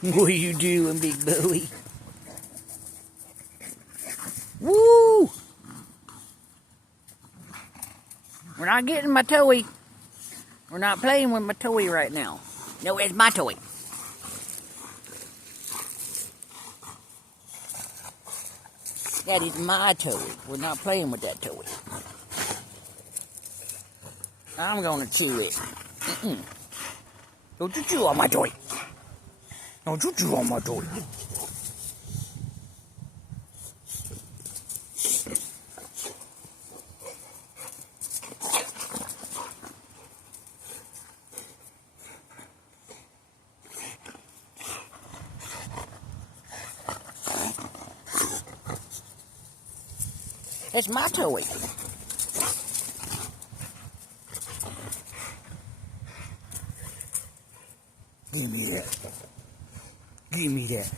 What are you doing, big boy? Woo! We're not getting my toy. We're not playing with my toy right now. No, it's my toy. That is my toy. We're not playing with that toy. I'm gonna chew it. Don't you chew on my toy. Don't you chew on my toy. That's my toy. Give me that. Give me that.